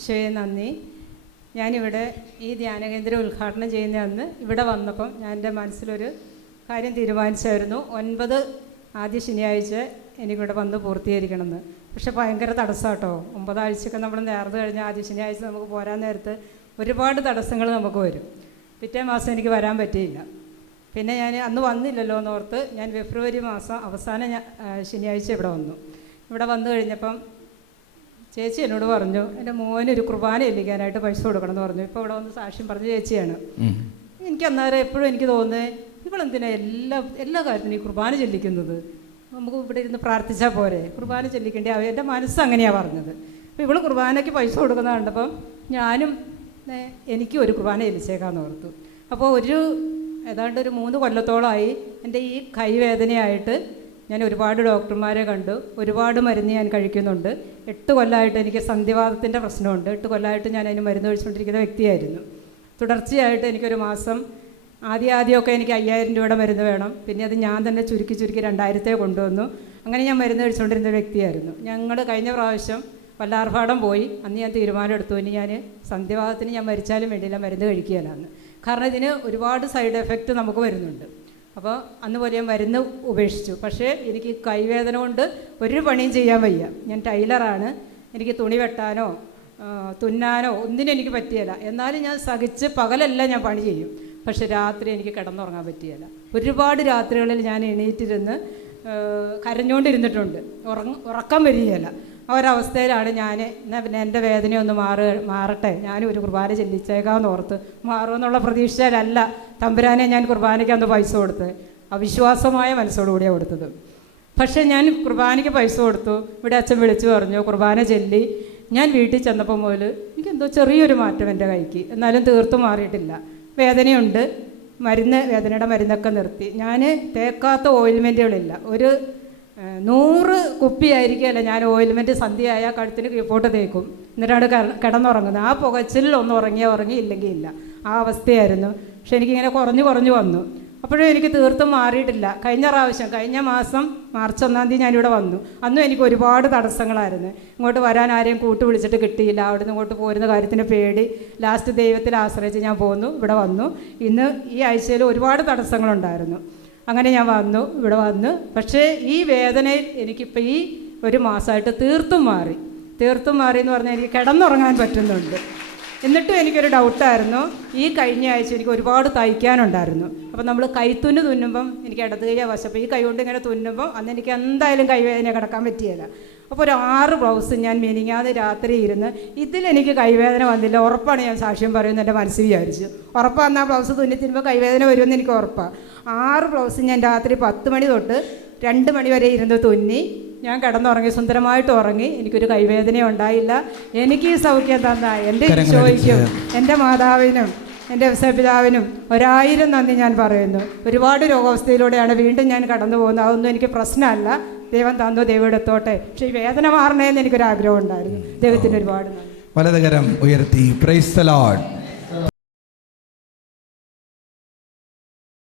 ഈശോയെ നന്ദി. ഞാനിവിടെ ഈ ധ്യാനകേന്ദ്രം ഉദ്ഘാടനം ചെയ്യുന്ന അന്ന് ഇവിടെ വന്നപ്പം ഞാൻ എൻ്റെ മനസ്സിലൊരു കാര്യം തീരുമാനിച്ചായിരുന്നു. 9 ആദ്യ ശനിയാഴ്ച എനിക്കിവിടെ വന്ന് പൂർത്തീകരിക്കണമെന്ന്. പക്ഷെ ഭയങ്കര തടസ്സം കേട്ടോ. 9 ആഴ്ചയൊക്കെ നമ്മൾ നേർന്ന് കഴിഞ്ഞാൽ ആദ്യ ശനിയാഴ്ച നമുക്ക് പോരാൻ നേരത്ത് ഒരുപാട് തടസ്സങ്ങൾ നമുക്ക് വരും. പിറ്റേ മാസം എനിക്ക് വരാൻ പറ്റിയില്ല. പിന്നെ ഞാൻ അന്ന് വന്നില്ലല്ലോ എന്നോർത്ത് ഞാൻ ഫെബ്രുവരി മാസം അവസാന ശനിയാഴ്ച ഇവിടെ വന്നു. ഇവിടെ വന്നു കഴിഞ്ഞപ്പം ചേച്ചി എന്നോട് പറഞ്ഞു, എൻ്റെ മോനൊരു കുർബാന ചെല്ലിക്കാനായിട്ട് പൈസ കൊടുക്കണം എന്ന് പറഞ്ഞു. ഇപ്പോൾ ഇവിടെ വന്ന് സാക്ഷ്യം പറഞ്ഞ ചേച്ചിയാണ്. എനിക്ക് അന്നേരം എപ്പോഴും എനിക്ക് തോന്നുന്നത്, ഇവളെന്തിനാണ് എല്ലാ കാര്യത്തിനും ഈ കുർബാന ചെല്ലിക്കുന്നത്? നമുക്ക് ഇവിടെ ഇരുന്ന് പ്രാർത്ഥിച്ചാൽ പോരെ, കുർബാന ചെല്ലിക്കേണ്ടി എൻ്റെ മനസ്സ് അങ്ങനെയാണ് പറഞ്ഞത്. അപ്പോൾ ഇവൾ കുർബാനയ്ക്ക് പൈസ കൊടുക്കുന്നത് കണ്ടപ്പം ഞാനും എനിക്കും ഒരു കുർബാന ചെല്ലിച്ചേക്കാമെന്ന് ഓർത്തു. അപ്പോൾ ഏതാണ്ട് ഒരു 3 കൊല്ലത്തോളമായി എൻ്റെ ഈ കൈവേദനയായിട്ട് ഞാൻ ഒരുപാട് ഡോക്ടർമാരെ കണ്ടു, ഒരുപാട് മരുന്ന് ഞാൻ കഴിക്കുന്നുണ്ട്. 8 കൊല്ലമായിട്ട് എനിക്ക് സന്ധിവാതത്തിൻ്റെ പ്രശ്നമുണ്ട്. 8 കൊല്ലമായിട്ട് ഞാൻ അതിന് മരുന്ന് കഴിച്ചുകൊണ്ടിരിക്കുന്ന വ്യക്തിയായിരുന്നു. തുടർച്ചയായിട്ട് എനിക്കൊരു മാസം ആദ്യമൊക്കെ എനിക്ക് 5000 രൂപയുടെ മരുന്ന് വേണം. പിന്നെ അത് ഞാൻ തന്നെ ചുരുക്കി 2000 കൊണ്ടുവന്നു. അങ്ങനെ ഞാൻ മരുന്ന് കഴിച്ചുകൊണ്ടിരുന്ന വ്യക്തിയായിരുന്നു. ഞങ്ങൾ കഴിഞ്ഞ പ്രാവശ്യം വല്ലാർപാടം പോയി. അന്ന് ഞാൻ തീരുമാനം എടുത്തു, ഇനി ഞാൻ സന്ധിവാതത്തിന് ഞാൻ മരിച്ചാലും വേണ്ടിയില്ല, മരുന്ന് കഴിക്കുകയില്ലാന്ന്. കാരണം ഇതിന് ഒരുപാട് സൈഡ് എഫക്റ്റ് നമുക്ക് വരുന്നുണ്ട്. അപ്പോൾ അന്ന് പോലെ ഞാൻ മരുന്ന് ഉപേക്ഷിച്ചു. പക്ഷേ എനിക്ക് കൈവേദന കൊണ്ട് ഒരു പണിയും ചെയ്യാൻ വയ്യ. ഞാൻ ടൈലറാണ്. എനിക്ക് തുണി വെട്ടാനോ തുന്നാനോ ഒന്നിനും എനിക്ക് പറ്റിയല്ല. എന്നാലും ഞാൻ സഹിച്ച് പകലെല്ലാം ഞാൻ പണി ചെയ്യും. പക്ഷെ രാത്രി എനിക്ക് കിടന്നുറങ്ങാൻ പറ്റിയല്ല. ഒരുപാട് രാത്രികളിൽ ഞാൻ എണീറ്റിരുന്ന് കരഞ്ഞുകൊണ്ടിരുന്നിട്ടുണ്ട്. ഉറക്കം വരികയില്ല. ആ ഒരവസ്ഥയിലാണ് ഞാൻ എന്നാൽ പിന്നെ എൻ്റെ വേദനയൊന്ന് മാറട്ടെ, ഞാനും ഒരു കുർബാന ചെല്ലിച്ചേക്കാമെന്ന് ഓർത്ത്. മാറുമെന്നുള്ള പ്രതീക്ഷയിലല്ല തമ്പുരാനെ ഞാൻ കുർബാനയ്ക്ക് അന്ന് പൈസ കൊടുത്ത്. അവിശ്വാസമായ മനസ്സോടുകൂടിയാണ് കൊടുത്തത്. പക്ഷേ ഞാൻ കുർബാനയ്ക്ക് പൈസ കൊടുത്തു. ഇവിടെ അച്ഛൻ വിളിച്ചു പറഞ്ഞു, കുർബാന ചെല്ലി. ഞാൻ വീട്ടിൽ ചെന്നപ്പോൾ മുതൽ എനിക്കെന്തോ ചെറിയൊരു മാറ്റം എൻ്റെ കൈക്ക്, എന്നാലും തീർത്തും മാറിയിട്ടില്ല. വേദനയുണ്ട്. വേദനയുടെ മരുന്നൊക്കെ നിർത്തി. ഞാൻ തേക്കാത്ത ഓയിൽമെൻറ്റുകളില്ല. ഒരു 100 കുപ്പിയായിരിക്കുമല്ല ഞാൻ ഓയിൽമെൻറ്റ് സന്ധ്യയായ കഴുത്തിന് കീഴ്പോട്ട് തേക്കും. എന്നിട്ടാണ് കിടന്നുറങ്ങുന്നത്. ആ പുകച്ചിൽ ഒന്ന് ഉറങ്ങി ഇല്ലെങ്കിൽ ഇല്ല. ആ അവസ്ഥയായിരുന്നു. പക്ഷെ എനിക്കിങ്ങനെ കുറഞ്ഞു വന്നു. അപ്പോഴും എനിക്ക് തീർത്തും മാറിയിട്ടില്ല. കഴിഞ്ഞ മാസം മാർച്ച് 1-ാം തീയതി ഞാനിവിടെ വന്നു. അന്നും എനിക്ക് ഒരുപാട് തടസ്സങ്ങളായിരുന്നു. ഇങ്ങോട്ട് വരാൻ ആരെയും കൂട്ട് വിളിച്ചിട്ട് കിട്ടിയില്ല. അവിടെ നിന്ന് ഇങ്ങോട്ട് പോരുന്ന കാര്യത്തിന് പേടി. ലാസ്റ്റ് ദൈവത്തിൽ ആശ്രയിച്ച് ഞാൻ പോന്നു, ഇവിടെ വന്നു. ഇന്ന് ഈ ആഴ്ചയിൽ ഒരുപാട് തടസ്സങ്ങളുണ്ടായിരുന്നു. അങ്ങനെ ഞാൻ ഇവിടെ വന്നു. പക്ഷേ ഈ വേദനയിൽ എനിക്കിപ്പോൾ ഈ ഒരു മാസമായിട്ട് തീർത്തും മാറി എന്ന് പറഞ്ഞാൽ എനിക്ക് കിടന്നുറങ്ങാൻ പറ്റുന്നുണ്ട്. എന്നിട്ടും എനിക്കൊരു ഡൗട്ടായിരുന്നു, ഈ കഴിഞ്ഞ ആഴ്ച എനിക്ക് ഒരുപാട് തയ്ക്കാനുണ്ടായിരുന്നു. അപ്പോൾ നമ്മൾ കൈത്തുന്ന് തുന്നുമ്പം എനിക്ക് ഇടത് കൈ വശം, അപ്പോൾ ഈ കൈ കൊണ്ട് ഇങ്ങനെ തുന്നുമ്പോൾ അന്ന് എനിക്ക് എന്തായാലും കൈവേദന കിടക്കാൻ പറ്റിയില്ല. അപ്പോൾ ഒരു 6 ബ്ലൗസ് ഞാൻ മിനിങ്ങാതെ രാത്രി ഇരുന്ന് ഇതിലെനിക്ക് കൈവേദന വന്നില്ല. ഉറപ്പാണ്, ഞാൻ സാക്ഷ്യം പറയുന്നത് എൻ്റെ മനസ്സിൽ വിചാരിച്ചു. ഉറപ്പാണ്, ആ ബ്ലൗസ് തുന്നി തിന്നുമ്പോൾ കൈവേദന വരുമെന്ന് എനിക്ക് ഉറപ്പാണ്. 6 ബ്ലൗസ് ഞാൻ രാത്രി 10 മണി തൊട്ട് 2 മണി വരെ ഇരുന്ന് തുന്നി. ഞാൻ കിടന്നുറങ്ങി, സുന്ദരമായിട്ട് ഉറങ്ങി. എനിക്കൊരു കൈവേദനയും ഉണ്ടായില്ല. എനിക്ക് ഈ സൗഖ്യം തന്ന എൻ്റെ ഈശോയ്ക്കും എൻ്റെ മാതാവിനും എൻ്റെ പിതാവിനും 1000 നന്ദി ഞാൻ പറയുന്നു. ഒരുപാട് രോഗാവസ്ഥയിലൂടെയാണ് വീണ്ടും ഞാൻ കടന്നു പോകുന്നത്. അതൊന്നും എനിക്ക് പ്രശ്നമല്ല. ദൈവം തന്നു, ദൈവം എടുത്തോട്ടെ. പക്ഷേ ഈ വേദന മാറണേന്ന് എനിക്കൊരാഗ്രഹം ഉണ്ടായിരുന്നു. ദൈവത്തിന് ഒരുപാട് നന്ദി. വലതുകരം ഉയർത്തി പ്രൈസ് ദി ലോർഡ്.